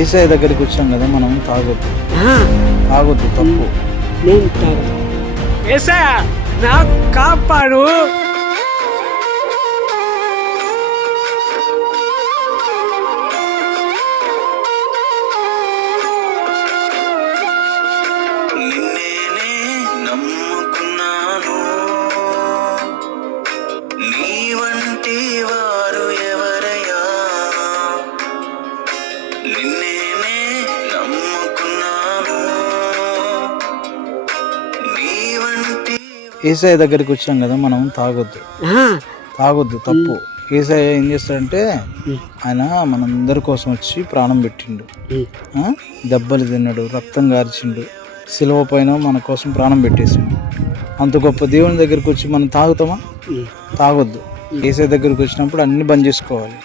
ఏసఐ దగ్గరికి వచ్చాం కదా మనం, తాగొద్దు తాగొద్దు, తప్పు. నేను తాగను. యేసయ్యా నాకు కాపాడు. నిన్నేనే నమ్ముకున్నాను, నీ వంటి వారు ఎవరయ్యా. నిన్నేనే నమ్ముకున్నాను, నీ వంటి. ఏసఐ దగ్గరికి వచ్చాం కదా మనం, తాగొద్దు తాగొద్దు, తప్పు. ఏసఐ ఏం చేస్తాడంటే ఆయన మనందరి కోసం వచ్చి ప్రాణం పెట్టిండు, దెబ్బలు తిన్నాడు, రక్తం గార్చిండు, సిలువ పైన మన కోసం ప్రాణం పెట్టేసిండు. అంత గొప్ప దేవుని దగ్గరికి వచ్చి మనం తాగుతామా? తాగొద్దు. ఏసఐ దగ్గరికి వచ్చినప్పుడు అన్ని బంద్ చేసుకోవాలి.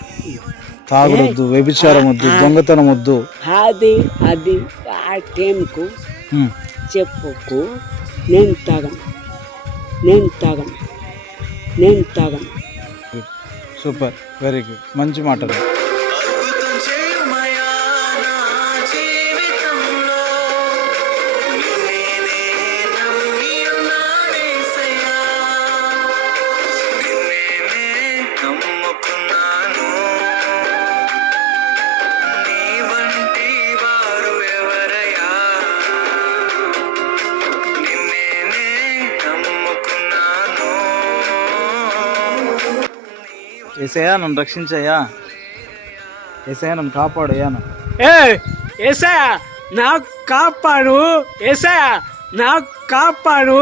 తాగొద్దు, వ్యభిచారం వద్దు, దొంగతనం వద్దు. అది అది ఆ టైంకు చెప్పుకు నేను తాగను, నేను తాగను, నేను తాగను. సూపర్, వెరీ గుడ్, మంచి మాటలు. అద్భుతం చేయమయా నా జీవితంలో, నిన్నేనే నమ్మి ఉన్నానేసయ్యా. నిన్నేనే నమ్ముకున్నాను, నీ వంటి వారు ఎవరయ్యా. నిన్నేనే నమ్ముకున్నాను. ఏసయ్యా నన్ను రక్షించయ్యా, ఏసయ్యా నన్ను కాపాడయ్యా. యేసయ్యా నాకు కాపాడు. యేసయ్యా నాకు కాపాడు.